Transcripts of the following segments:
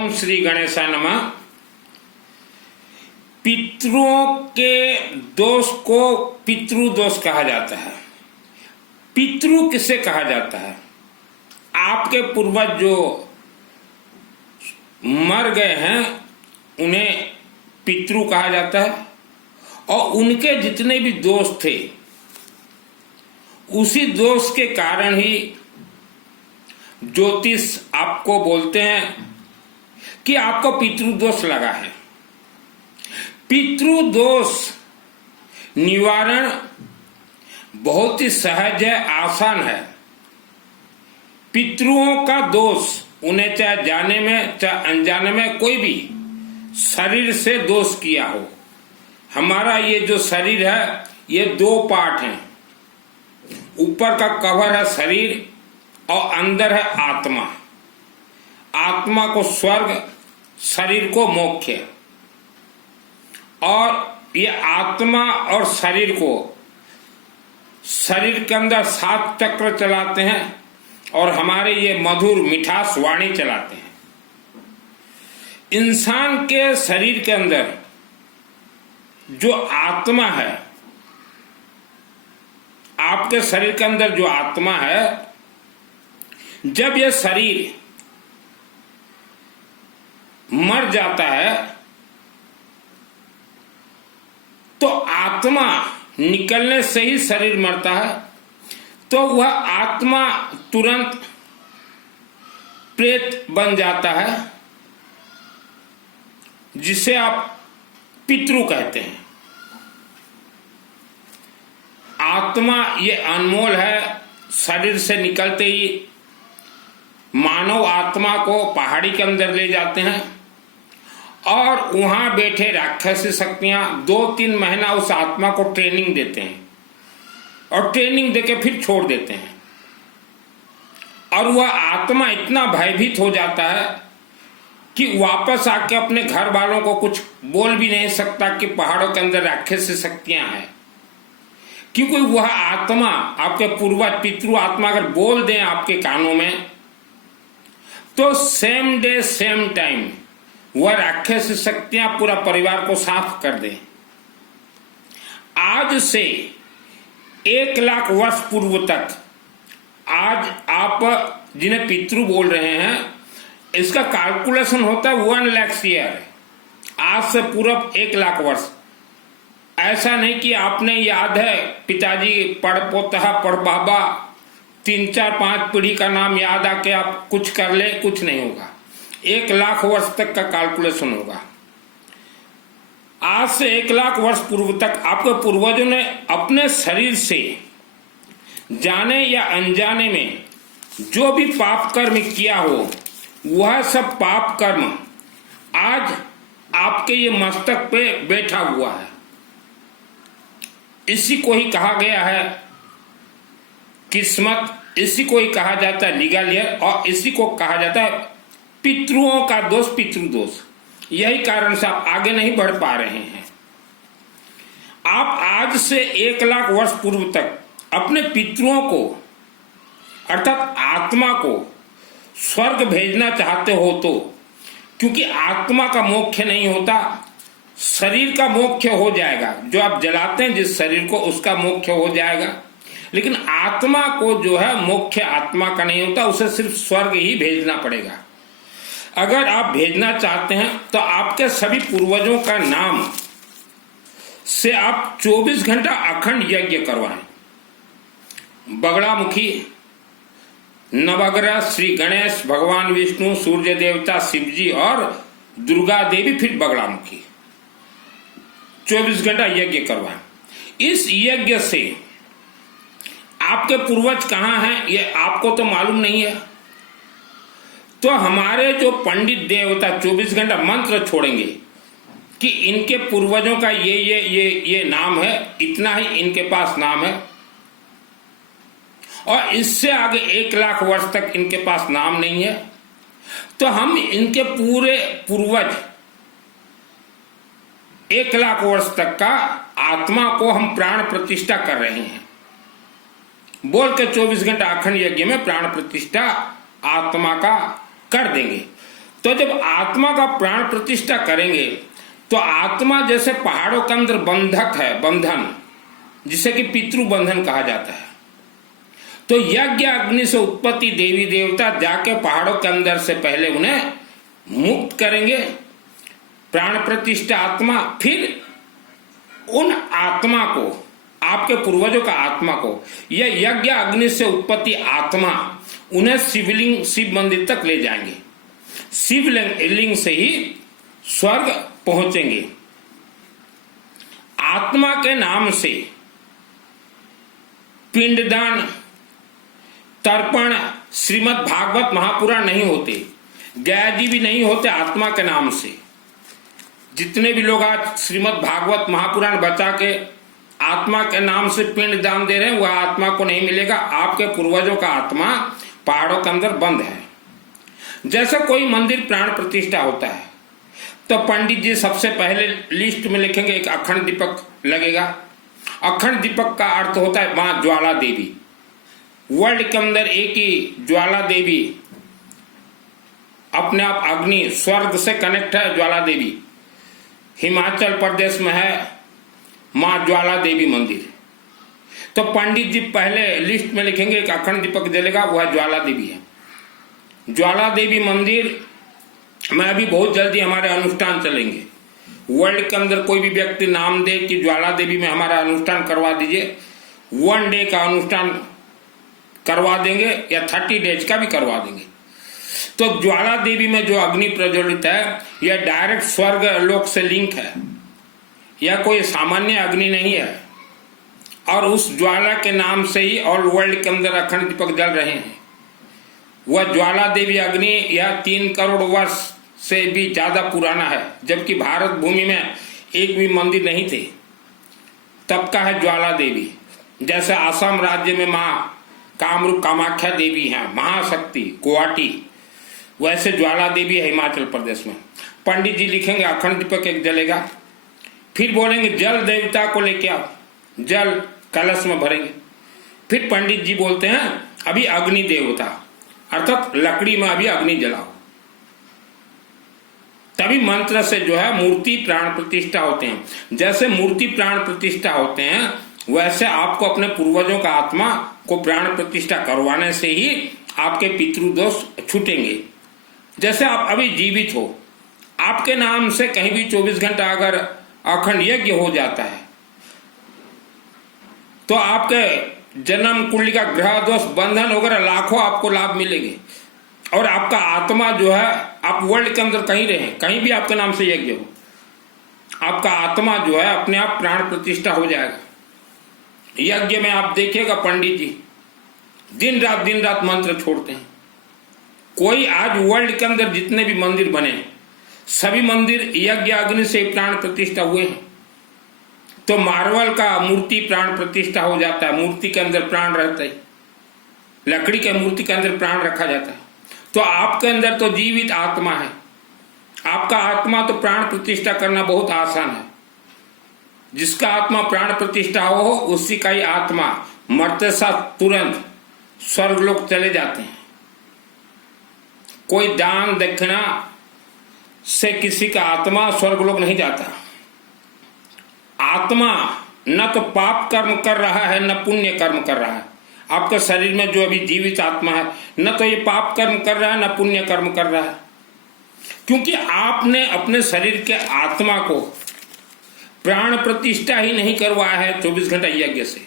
ओम श्री गणेशाय नमः। पितरों के दोष को पितृ दोष कहा जाता है। पितृ किसे कहा जाता है? आपके पूर्वज जो मर गए हैं उन्हें पितृ कहा जाता है, और उनके जितने भी दोष थे उसी दोष के कारण ही ज्योतिष आपको बोलते हैं कि आपको पितृदोष लगा है। पितृदोष निवारण बहुत ही सहज है, आसान है। पितरों का दोष उन्हें चाहे जाने में चाहे अनजाने में कोई भी शरीर से दोष किया हो। हमारा ये जो शरीर है ये दो पार्ट हैं। ऊपर का कवर है शरीर और अंदर है आत्मा। आत्मा को स्वर्ग, शरीर को मोक्ष। और ये आत्मा और शरीर को, शरीर के अंदर 7 चक्र चलाते हैं और हमारे ये मधुर मिठास वाणी चलाते हैं। इंसान के शरीर के अंदर जो आत्मा है, आपके शरीर के अंदर जो आत्मा है, जब यह शरीर मर जाता है तो आत्मा निकलने से ही शरीर मरता है, तो वह आत्मा तुरंत प्रेत बन जाता है, जिसे आप पितृ कहते हैं। आत्मा ये अनमोल है। शरीर से निकलते ही मानव आत्मा को पहाड़ी के अंदर ले जाते हैं और वहां बैठे राक्षसी शक्तियां 2-3 महीना उस आत्मा को ट्रेनिंग देते हैं और ट्रेनिंग देके फिर छोड़ देते हैं। और वह आत्मा इतना भयभीत हो जाता है कि वापस आके अपने घर वालों को कुछ बोल भी नहीं सकता कि पहाड़ों के अंदर राक्षसी शक्तियां हैं, क्योंकि वह आत्मा, आपके पूर्वज पितृ आत्मा अगर बोल दें आपके कानों में तो सेम डे सेम टाइम वह राक्षसी शक्तियां पूरा परिवार को साफ कर दें। आज से 1 लाख वर्ष पूर्व तक, आज आप जिन्हें पितृ बोल रहे हैं, इसका कैलकुलेशन होता है 1 लाख ईयर। आज से पूर्व 1 लाख वर्ष। ऐसा नहीं कि आपने याद है पिताजी पढ़ पोता पढ़ बाबा 3-4-5 पीढ़ी का नाम याद आके आप कुछ कर ले, कुछ नहीं होगा। 1 लाख वर्ष तक का कैलकुलेशन होगा। आज से 1 लाख वर्ष पूर्व तक आपके पूर्वजों ने अपने शरीर से जाने या अनजाने में जो भी पाप कर्म किया हो, वह सब पाप कर्म आज आपके ये मस्तक पे बैठा हुआ है। इसी को ही कहा गया है किस्मत, इसी को ही कहा जाता है लीगल ईयर, और इसी को कहा जाता है पितृओं का दोष, पितृदोष। यही कारण से आप आगे नहीं बढ़ पा रहे हैं। आप आज से 1 लाख वर्ष पूर्व तक अपने पितृओं को, अर्थात आत्मा को स्वर्ग भेजना चाहते हो तो, क्योंकि आत्मा का मोक्ष नहीं होता, शरीर का मोक्ष हो जाएगा। जो आप जलाते हैं जिस शरीर को, उसका मोक्ष हो जाएगा, लेकिन आत्मा को जो है मोक्ष आत्मा का नहीं होता, उसे सिर्फ स्वर्ग ही भेजना पड़ेगा। अगर आप भेजना चाहते हैं तो आपके सभी पूर्वजों का नाम से आप 24 घंटा अखंड यज्ञ करवाएं। बगड़ामुखी, नवग्रह श्री गणेश, भगवान विष्णु, सूर्य देवता शिवजी और दुर्गा देवी, फिर बगड़ामुखी 24 घंटा यज्ञ करवाएं। इस यज्ञ से आपके पूर्वज कहाँ हैं ये आपको तो मालूम नहीं है, तो हमारे जो पंडित देवता 24 घंटा मंत्र छोड़ेंगे कि इनके पूर्वजों का ये नाम है, इतना ही इनके पास नाम है, और इससे आगे 1 लाख वर्ष तक इनके पास नाम नहीं है। तो हम इनके पूरे पूर्वज 1 लाख वर्ष तक का आत्मा को हम प्राण प्रतिष्ठा कर रहे हैं। बोल के 24 घंटा अखंड यज्ञ में प्राण प्रतिष्ठा आत्मा का कर देंगे। तो जब आत्मा का प्राण प्रतिष्ठा करेंगे तो आत्मा जैसे पहाड़ों के अंदर बंधक है, बंधन, जिसे कि पितृ बंधन कहा जाता है। तो यज्ञ अग्नि से उत्पत्ति देवी देवता जाके पहाड़ों के अंदर से पहले उन्हें मुक्त करेंगे, प्राण प्रतिष्ठा आत्मा, फिर उन आत्मा को, आपके पूर्वजों का आत्मा को, यह यज्ञ अग्नि से उत्पत्ति आत्मा उन्हें शिवलिंग, शिव मंदिर तक ले जाएंगे। शिवलिंग से ही स्वर्ग पहुंचेंगे। आत्मा के नाम से पिंडदान, तर्पण, श्रीमद् भागवत महापुराण नहीं होते, गया जी भी नहीं होते आत्मा के नाम से। जितने भी लोग आज श्रीमद् भागवत महापुराण बचा के आत्मा के नाम से पिंड दान दे रहे हैं, वह आत्मा को नहीं मिलेगा। आपके पूर्वजों का आत्मा पहाड़ों के अंदर बंद है। जैसे कोई मंदिर प्राण प्रतिष्ठा होता है तो पंडित जी सबसे पहले लिस्ट में लिखेंगे एक अखंड दीपक लगेगा। अखंड दीपक का अर्थ होता है मां ज्वाला देवी। वर्ल्ड के अंदर एक ही ज्वाला देवी अपने आप अग्नि, स्वर्ग से कनेक्ट है। ज्वाला देवी हिमाचल प्रदेश में है, मां ज्वाला देवी मंदिर। तो पंडित जी पहले लिस्ट में लिखेंगे एक अखंड दीपक जलेगा, वह ज्वाला देवी है। ज्वाला देवी मंदिर में अभी बहुत जल्दी हमारे अनुष्ठान चलेंगे। वर्ल्ड के अंदर कोई भी व्यक्ति नाम दे कि ज्वाला देवी में हमारा अनुष्ठान करवा दीजिए, 1 डे का अनुष्ठान करवा देंगे या 30 डेज का भी करवा देंगे। तो ज्वाला देवी में जो अग्नि प्रज्वलित है यह डायरेक्ट स्वर्ग लोक से लिंक है, यह कोई सामान्य अग्नि नहीं है। और उस ज्वाला के नाम से ही ऑल वर्ल्ड के अंदर अखंड दीपक जल रहे हैं। वह ज्वाला देवी अग्नि यह 3 करोड़ वर्ष से भी ज्यादा पुराना है, जबकि भारत भूमि में एक भी मंदिर नहीं थे तब का है ज्वाला देवी। जैसे आसाम राज्य में मां कामरूप कामाख्या देवी हैं, महाशक्ति गुवाहाटी, वैसे ज्वाला देवी है हिमाचल प्रदेश में। पंडित जी लिखेंगे अखंड दीपक एक जलेगा, फिर बोलेंगे जल देवता को लेके आओ, जल कलश में भरेंगे। फिर पंडित जी बोलते हैं अभी अग्नि देवता, अर्थात लकड़ी में अभी अग्नि जलाओ। तभी मंत्र से जो है मूर्ति प्राण प्रतिष्ठा होते हैं। जैसे मूर्ति प्राण प्रतिष्ठा होते हैं वैसे आपको अपने पूर्वजों का आत्मा को प्राण प्रतिष्ठा करवाने से ही आपके पितृदोष छूटेंगे। जैसे आप अभी जीवित हो, आपके नाम से कहीं भी 24 घंटा अगर अखंड यज्ञ हो जाता है तो आपके जन्म कुंडली का ग्रह दोष बंधन वगैरह लाखों आपको लाभ मिलेंगे। और आपका आत्मा जो है, आप वर्ल्ड के अंदर कहीं रहे, कहीं भी आपके नाम से यज्ञ हो, आपका आत्मा जो है अपने आप प्राण प्रतिष्ठा हो जाएगा। यज्ञ में आप देखिएगा पंडित जी दिन रात मंत्र छोड़ते हैं। कोई आज वर्ल्ड के अंदर जितने भी मंदिर बने सभी मंदिर यज्ञ अग्नि से प्राण प्रतिष्ठा हुए हैं। तो मार्बल का मूर्ति प्राण प्रतिष्ठा हो जाता है, मूर्ति के अंदर प्राण रहता है, लकड़ी के मूर्ति के अंदर प्राण रखा जाता है। तो आपके अंदर तो जीवित आत्मा है, आपका आत्मा तो प्राण प्रतिष्ठा करना बहुत आसान है। जिसका आत्मा प्राण प्रतिष्ठा हो उसी का ही आत्मा मरते साथ तुरंत स्वर्गलोक चले जाते हैं। कोई दान दक्षिणा से किसी का आत्मा स्वर्गलोक नहीं जाता। आत्मा न तो पाप कर्म कर रहा है न पुण्य कर्म कर रहा है। आपके शरीर में जो अभी जीवित आत्मा है न तो ये पाप कर्म कर रहा है न पुण्य कर्म कर रहा है, क्योंकि आपने अपने शरीर के आत्मा को प्राण प्रतिष्ठा ही नहीं करवाया है 24 घंटा यज्ञ से।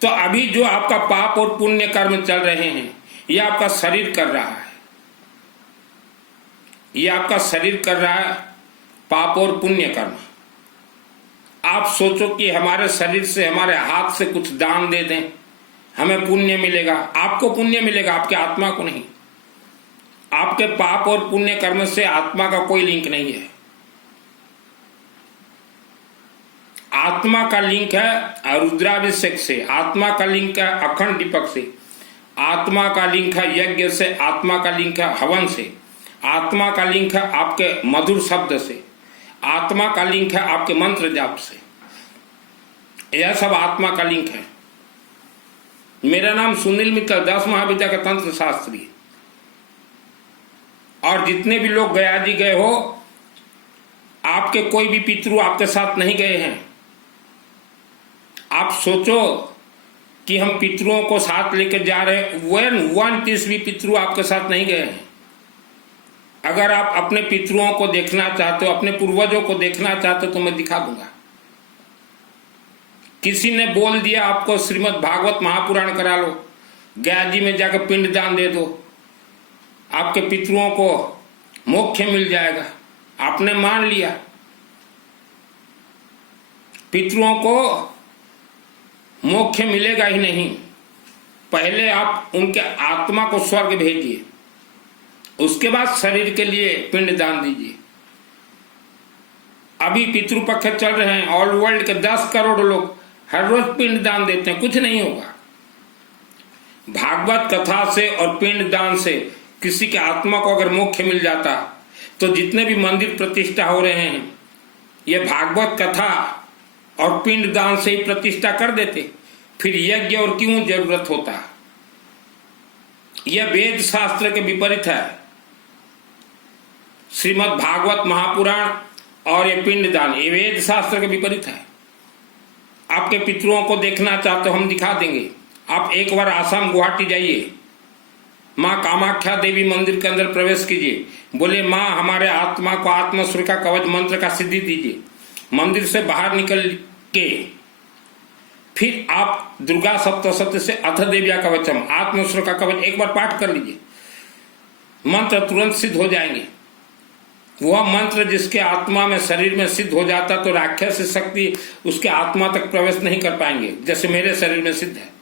तो अभी जो आपका पाप और पुण्य कर्म चल रहे हैं ये आपका शरीर कर रहा है, ये आपका शरीर कर रहा है पाप और पुण्य कर्म। आप सोचो कि हमारे शरीर से, हमारे हाथ से कुछ दान दे दें, हमें पुण्य मिलेगा। आपको पुण्य मिलेगा, आपके आत्मा को नहीं। आपके पाप और पुण्य कर्म से आत्मा का कोई लिंक नहीं है। आत्मा का लिंक है रुद्राभिषेक से, आत्मा का लिंक है अखंड दीपक से, आत्मा का लिंक है यज्ञ से, आत्मा का लिंक है हवन से, आत्मा का लिंक है आपके मधुर शब्द से, आत्मा का लिंक है आपके मंत्र जाप से। यह सब आत्मा का लिंक है। मेरा नाम सुनील मित्तल, 10 महाविद्या का तंत्र शास्त्री। और जितने भी लोग गया जी गए हो, आपके कोई भी पितृ आपके साथ नहीं गए हैं। आप सोचो कि हम पितरों को साथ लेकर जा रहे हैं, वन पीस भी पितृ आपके साथ नहीं गए हैं। अगर आप अपने पितरों को देखना चाहते हो, अपने पूर्वजों को देखना चाहते हो, तो मैं दिखा दूंगा। किसी ने बोल दिया आपको श्रीमद् भागवत महापुराण करा लो, गया जी में जाकर पिंड दान दे दो, आपके पितरों को मोक्ष मिल जाएगा। आपने मान लिया। पितरों को मोक्ष मिलेगा ही नहीं। पहले आप उनके आत्मा को स्वर्ग भेजिए, उसके बाद शरीर के लिए पिंड दान दीजिए। अभी पितृपक्ष चल रहे हैं, ऑल वर्ल्ड के 10 करोड़ लोग हर रोज पिंड दान देते हैं, कुछ नहीं होगा। भागवत कथा से और पिंड दान से किसी के आत्मा को अगर मोक्ष मिल जाता तो जितने भी मंदिर प्रतिष्ठा हो रहे हैं, ये भागवत कथा और पिंड दान से ही प्रतिष्ठा कर देते। फिर यज्ञ और क्यों जरूरत होता? यह वेद शास्त्र के विपरीत है। श्रीमद् भागवत महापुराण और ये पिंड दान, ये वेद शास्त्र के विपरीत है। आपके पितरों को देखना चाहते हो, हम दिखा देंगे। आप एक बार आसाम गुवाहाटी जाइए, माँ कामाख्या देवी मंदिर के अंदर प्रवेश कीजिए, बोले माँ हमारे आत्मा को आत्म सुरक्षा कवच मंत्र का सिद्धि दीजिए। मंदिर से बाहर निकल के फिर आप दुर्गा सप्तशती से अथ देव्या कवचम आत्म सुरक्षा कवच एक बार पाठ कर लीजिए, मंत्र तुरंत सिद्ध हो जाएंगे। वह मंत्र जिसके आत्मा में शरीर में सिद्ध हो जाता तो राक्षस शक्ति उसके आत्मा तक प्रवेश नहीं कर पाएंगे, जैसे मेरे शरीर में सिद्ध है।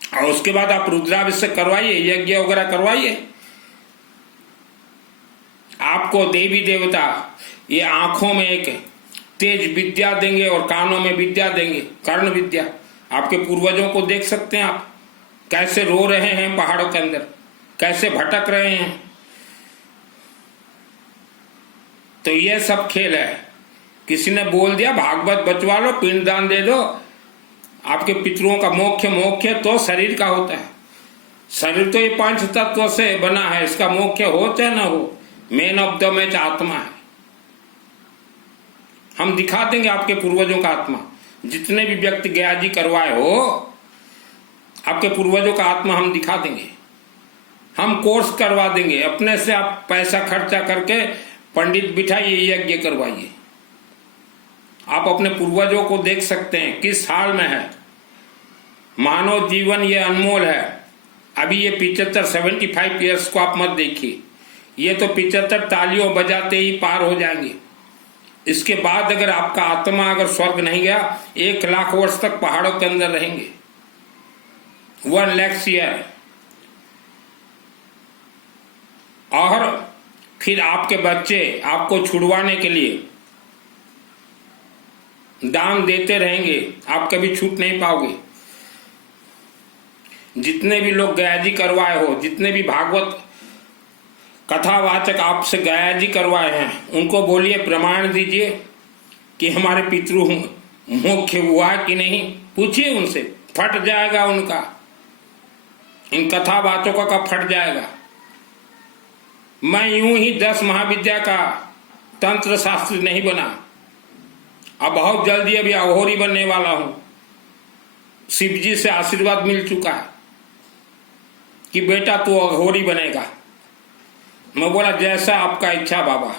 और उसके बाद आप रुद्राभिषेक करवाइए, यज्ञ वगैरह करवाइए। आपको देवी देवता ये आंखों में एक तेज विद्या देंगे और कानों में विद्या देंगे, कर्ण विद्या। आपके पूर्वजों को देख सकते हैं आप, कैसे रो रहे हैं पहाड़ों के अंदर, कैसे भटक रहे हैं। तो यह सब खेल है। किसी ने बोल दिया भागवत बचवा लो, पिंड दान दे दो, आपके पितरों का मोक्ष तो शरीर का होता है। शरीर तो ये 5 तत्व से बना है, इसका मोक्ष हो चाहे ना हो, मेन ऑफ द मैच आत्मा है। हम दिखा देंगे आपके पूर्वजों का आत्मा। जितने भी व्यक्ति गया जी करवाए हो, आपके पूर्वजों का आत्मा हम दिखा देंगे। हम कोर्स करवा देंगे, अपने से आप पैसा खर्चा करके पंडित बिठाइए, यज्ञ करवाइए। आप अपने पूर्वजों को देख सकते हैं किस हाल में है। मानव जीवन ये अनमोल है। अभी ये 75 ईयर्स को आप मत देखिए, ये तो 75 तालियों बजाते ही पार हो जाएंगे। इसके बाद अगर आपका आत्मा अगर स्वर्ग नहीं गया, 1 लाख वर्ष तक पहाड़ों के अंदर रहेंगे, 1 लाख ईयर। और फिर आपके बच्चे आपको छुड़वाने के लिए दान देते रहेंगे, आप कभी छूट नहीं पाओगे। जितने भी लोग गयाजी करवाए हो, जितने भी भागवत कथावाचक आपसे गयाजी करवाए हैं, उनको बोलिए प्रमाण दीजिए कि हमारे पितृ मोक्ष हुआ कि नहीं। पूछिए उनसे, फट जाएगा उनका, इन कथावाचकों का फट जाएगा। मैं यूं ही 10 महाविद्या का तंत्र शास्त्री नहीं बना, अब बहुत जल्दी अभी अघोरी बनने वाला हूं। शिव जी से आशीर्वाद मिल चुका है कि बेटा तू अघोरी बनेगा। मैं बोला जैसा आपका इच्छा बाबा।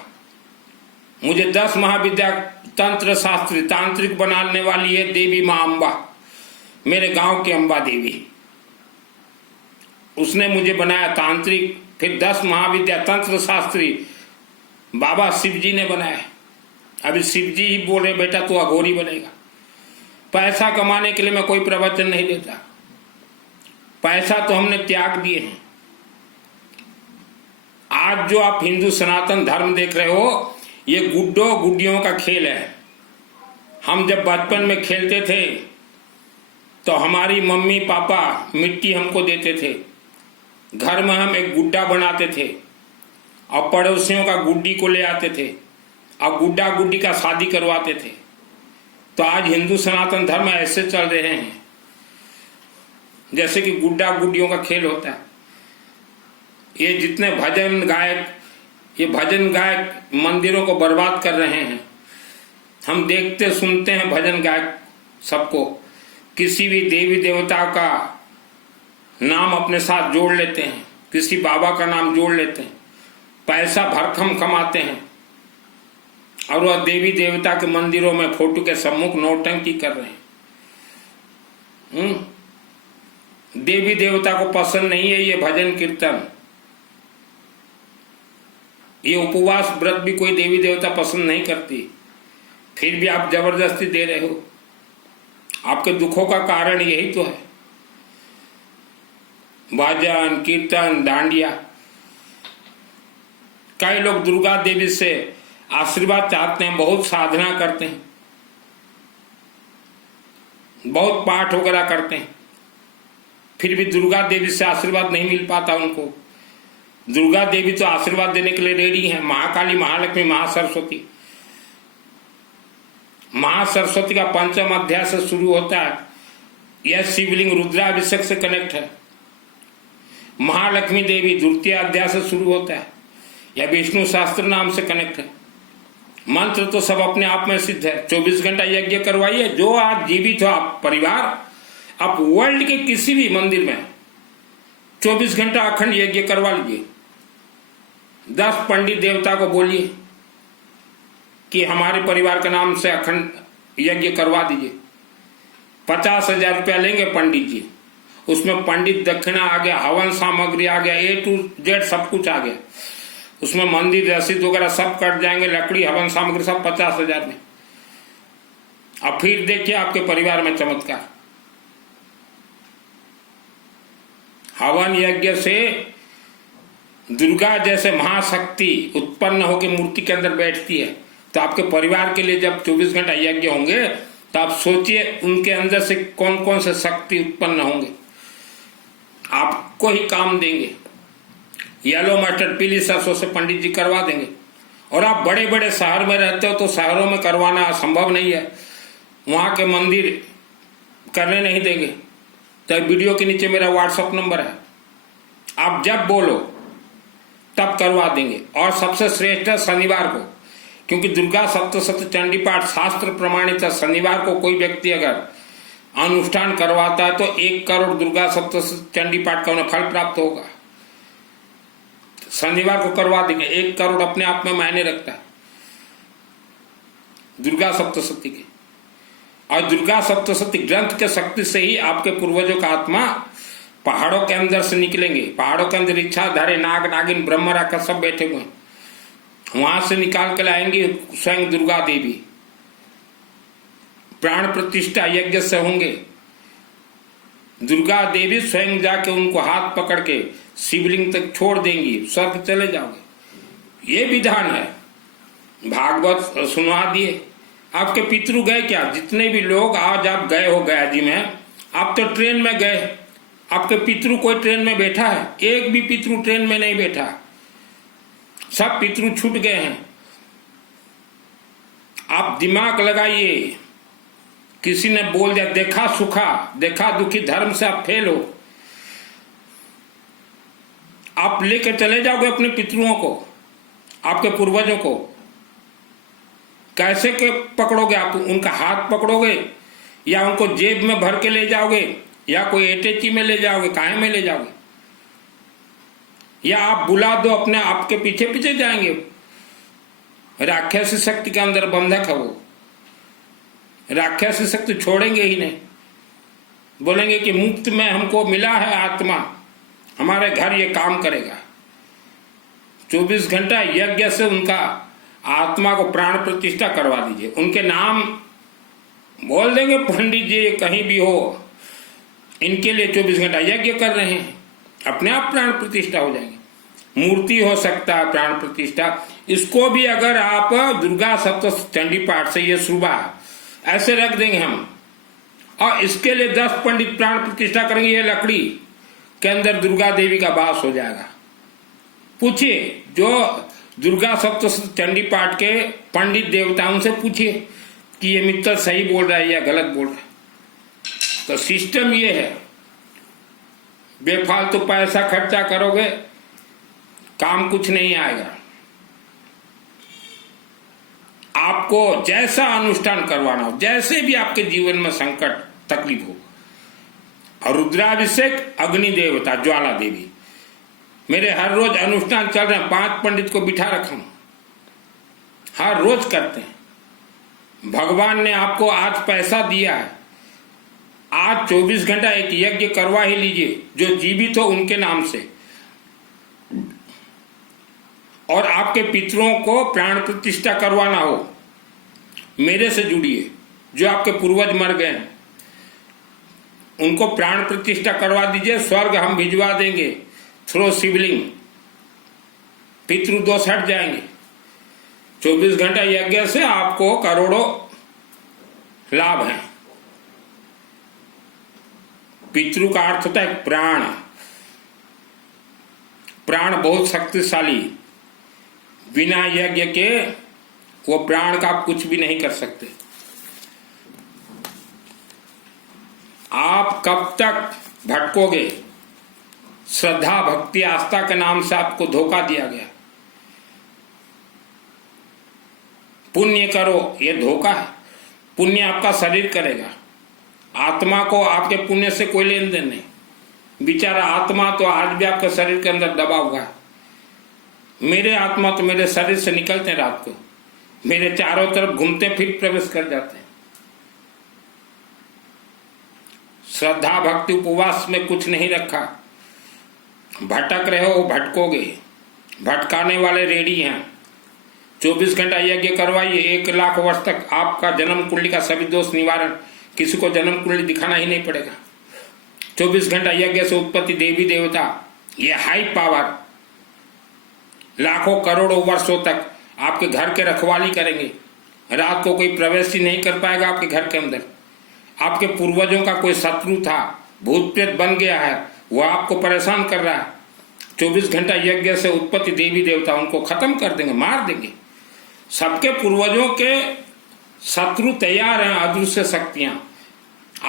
मुझे 10 महाविद्या तंत्र शास्त्री तांत्रिक बनाने वाली है देवी माँ अम्बा, मेरे गांव की अम्बा देवी। उसने मुझे बनाया तांत्रिक, फिर 10 महाविद्या तंत्र शास्त्री बाबा शिव जी ने बनाया। अभी शिव जी ही बोल रहे बेटा तू अघोरी बनेगा। पैसा कमाने के लिए मैं कोई प्रवचन नहीं देता, पैसा तो हमने त्याग दिए हैं। आज जो आप हिंदू सनातन धर्म देख रहे हो, ये गुड्डों गुड्डियों का खेल है। हम जब बचपन में खेलते थे तो हमारी मम्मी पापा मिट्टी हमको देते थे, घर में हम एक गुड्डा बनाते थे और पड़ोसियों का गुड्डी को ले आते थे और गुड्डा गुड्डी का शादी करवाते थे। तो आज हिंदू सनातन धर्म ऐसे चल रहे हैं जैसे कि गुड्डा गुड्डियों का खेल होता है। ये जितने भजन गायक, ये भजन गायक मंदिरों को बर्बाद कर रहे हैं। हम देखते सुनते हैं भजन गायक सबको, किसी भी देवी देवता का नाम अपने साथ जोड़ लेते हैं, किसी बाबा का नाम जोड़ लेते हैं, पैसा भरखम कमाते हैं और वह देवी देवता के मंदिरों में फोटो के सम्मुख नौटंकी कर रहे हैं। देवी देवता को पसंद नहीं है ये भजन कीर्तन, ये उपवास व्रत भी कोई देवी देवता पसंद नहीं करती, फिर भी आप जबरदस्ती दे रहे हो। आपके दुखों का कारण यही तो है, भजन कीर्तन डांडिया। कई लोग दुर्गा देवी से आशीर्वाद चाहते हैं, बहुत साधना करते हैं, बहुत पाठ वगैरह करते हैं, फिर भी दुर्गा देवी से आशीर्वाद नहीं मिल पाता उनको। दुर्गा देवी तो आशीर्वाद देने के लिए रेडी है, महाकाली, महालक्ष्मी, महासरस्वती। महासरस्वती का पंचम अध्याय से शुरू होता है, यह शिवलिंग रुद्राभिषेक से कनेक्ट है। महालक्ष्मी देवी द्वितीय अध्याय से शुरू होता है, यह विष्णु शास्त्र नाम से कनेक्ट है। मंत्र तो सब अपने आप में सिद्ध है। 24 घंटा यज्ञ करवाइए, जो आज जीवित हो आप परिवार, आप वर्ल्ड के किसी भी मंदिर में 24 घंटा अखंड यज्ञ करवा लीजिए। 10 पंडित देवता को बोलिए कि हमारे परिवार के नाम से अखंड यज्ञ करवा दीजिए। 50,000 रुपया लेंगे पंडित जी, उसमें पंडित दक्षिणा आ गया, हवन सामग्री आ गया, A to Z सब कुछ आ गया, उसमें मंदिर रसीद वगैरह सब कट जाएंगे, लकड़ी हवन सामग्री सब 50,000 में। अब फिर देखिए आपके परिवार में चमत्कार। हवन यज्ञ से दुर्गा जैसे महाशक्ति उत्पन्न होकर मूर्ति के अंदर बैठती है, तो आपके परिवार के लिए जब 24 घंटा यज्ञ होंगे तो आप सोचिए उनके अंदर से कौन कौन से शक्ति उत्पन्न होंगे, आपको ही काम देंगे। येलो मस्टर्ड पीली सरसों से पंडित जी करवा देंगे। और आप बड़े बड़े शहर में रहते हो तो शहरों में करवाना संभव नहीं है, वहां के मंदिर करने नहीं देंगे। तो वीडियो के नीचे मेरा व्हाट्सएप नंबर है, आप जब बोलो तब करवा देंगे। और सबसे श्रेष्ठ है शनिवार को, क्योंकि दुर्गा सप्तशती चंडी पाठ शास्त्र प्रमाणित है। शनिवार को कोई व्यक्ति अगर अनुष्ठान करवाता है तो 1 करोड़ दुर्गा सप्तशती चंडी पाठ का उन्हें फल प्राप्त होगा। शनिवार को करवा देंगे, 1 करोड़ अपने आप में मायने रखता है दुर्गा सप्तशती के। और दुर्गा सप्तशती ग्रंथ के शक्ति से ही आपके पूर्वजों का आत्मा पहाड़ों के अंदर से निकलेंगे। पहाड़ों के अंदर इच्छाधारी नाग नागिन ब्रह्म राक्षस सब बैठे हुए हैं, वहां से निकाल के लाएंगे स्वयं दुर्गा देवी। प्राण प्रतिष्ठा यज्ञ से होंगे, दुर्गा देवी स्वयं जाके उनको हाथ पकड़ के शिवलिंग तक छोड़ देंगी, स्वर्ग चले जाओगे। ये विधान है, भागवत सुनवा दिए। आपके पितरु गए क्या? जितने भी लोग आज आप गए हो गया जी में, आप तो ट्रेन में गए, आपके पितरु कोई ट्रेन में बैठा है? एक भी पितरु ट्रेन में नहीं बैठा, सब पितरु छूट गए हैं। आप दिमाग लगाइए, किसी ने बोल दिया देखा सुखा देखा दुखी, धर्म से आप फेल हो। आप लेकर चले जाओगे अपने पितरुओं को, आपके पूर्वजों को, कैसे के पकड़ोगे? आप उनका हाथ पकड़ोगे या उनको जेब में भर के ले जाओगे या कोई एटेची में ले जाओगे? काहे में ले जाओगे? या आप बुला दो अपने, आपके पीछे पीछे जाएंगे? राक्षसी शक्ति के अंदर बंधक है वो, राक्षसी शक्ति छोड़ेंगे ही नहीं। बोलेंगे कि मुफ्त में हमको मिला है आत्मा, हमारे घर ये काम करेगा। 24 घंटा यज्ञ से उनका आत्मा को प्राण प्रतिष्ठा करवा दीजिए। उनके नाम बोल देंगे पंडित जी कहीं भी हो, इनके लिए 24 घंटा यज्ञ कर रहे हैं, अपने आप प्राण प्रतिष्ठा हो जाएंगे। मूर्ति हो सकता है प्राण प्रतिष्ठा, इसको भी अगर आप दुर्गा सप्तशती चंडी पाठ से ये सुबह ऐसे रख देंगे हम, और इसके लिए 10 पंडित प्राण प्रतिष्ठा करेंगे, ये लकड़ी के अंदर दुर्गा देवी का वास हो जाएगा। पूछिए जो दुर्गा सप्तशती चंडी पाठ के पंडित देवताओं से पूछिए कि ये मित्र सही बोल रहा है या गलत बोल रहा है। तो सिस्टम ये है, बेफालतू पैसा खर्चा करोगे, काम कुछ नहीं आएगा। आपको जैसा अनुष्ठान करवाना हो, जैसे भी आपके जीवन में संकट तकलीफ हो, और रुद्राभिषेक अग्नि देवता ज्वाला देवी, मेरे हर रोज अनुष्ठान चल रहे हैं, 5 पंडित को बिठा रखा हूं, हर रोज करते हैं। भगवान ने आपको आज पैसा दिया है, आज 24 घंटा एक यज्ञ करवा ही लीजिए जो जीवित हो उनके नाम से, और आपके पितरों को प्राण प्रतिष्ठा करवाना हो, मेरे से जुड़िए। जो आपके पूर्वज मर गए हैं उनको प्राण प्रतिष्ठा करवा दीजिए, स्वर्ग हम भिजवा देंगे थ्रो शिवलिंग, पितृदोष हट जाएंगे। 24 घंटा यज्ञ से आपको करोड़ों लाभ हैं। पितृ का अर्थ होता है प्राण। प्राण बहुत शक्तिशाली, बिना यज्ञ के वो प्राण का आप कुछ भी नहीं कर सकते। आप कब तक भटकोगे? श्रद्धा भक्ति आस्था के नाम से आपको धोखा दिया गया। पुण्य करो, ये धोखा है। पुण्य आपका शरीर करेगा, आत्मा को आपके पुण्य से कोई लेन देन नहीं। बेचारा आत्मा तो आज भी आपके शरीर के अंदर दबा हुआ है। मेरे आत्मा तो मेरे शरीर से निकलते हैं, रात को मेरे चारों तरफ घूमते फिर प्रवेश कर जाते हैं। श्रद्धा भक्ति उपवास में कुछ नहीं रखा, भटक रहे हो, भटकोगे। भटकाने वाले रेडी हैं। 24 घंटा यज्ञ करवाइए, 1 लाख वर्ष तक आपका जन्म कुंडली का सभी दोष निवारण, किसी को जन्म कुंडली दिखाना ही नहीं पड़ेगा। 24 घंटा यज्ञ से उत्पत्ति देवी देवता, ये हाई पावर लाखों करोड़ों वर्षों तक आपके घर के रखवाली करेंगे। रात को कोई प्रवेश ही नहीं कर पाएगा आपके घर के अंदर। आपके पूर्वजों का कोई शत्रु था, भूत प्रेत बन गया है, वो आपको परेशान कर रहा है। 24 घंटा यज्ञ से उत्पत्ति देवी देवता उनको खत्म कर देंगे, मार देंगे। सबके पूर्वजों के शत्रु तैयार हैं, अदृश्य शक्तियां।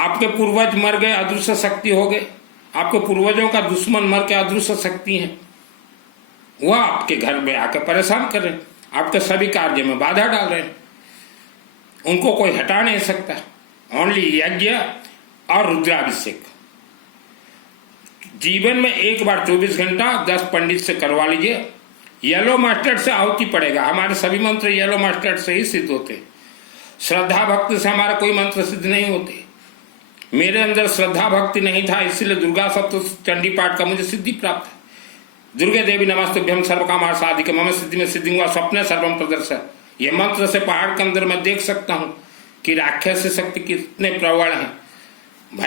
आपके पूर्वज मर गए, अदृश्य शक्ति हो गए। आपके पूर्वजों का दुश्मन मर के अदृश्य शक्ति है, वह आपके घर में आकर परेशान कर रहे हैं, आपके सभी कार्य में बाधा डाल रहे हैं। उनको कोई हटा नहीं सकता। ओनली यज्ञ और रुद्राभिषेक। जीवन में एक बार 24 घंटा 10 पंडित से करवा लीजिए। येलो मस्टर्ड से आहुति पड़ेगा। हमारे सभी मंत्र येलो मस्टर्ड से ही सिद्ध होते। श्रद्धा भक्ति से हमारा कोई मंत्र सिद्ध नहीं होते। मेरे अंदर श्रद्धा भक्ति नहीं था, इसलिए दुर्गा सप्तशती पाठ का मुझे सिद्धि प्राप्त है। दुर्गे देवी नमस्तुभ्यं सर्वकाम साधिके मम सिद्धि में सिद्धि हुआ स्वप्न सर्वम प्रदर्शन। ये मंत्र से पहाड़ के अंदर मैं देख सकता हूँ कि राक्षस शक्ति कितने प्रबल हैं।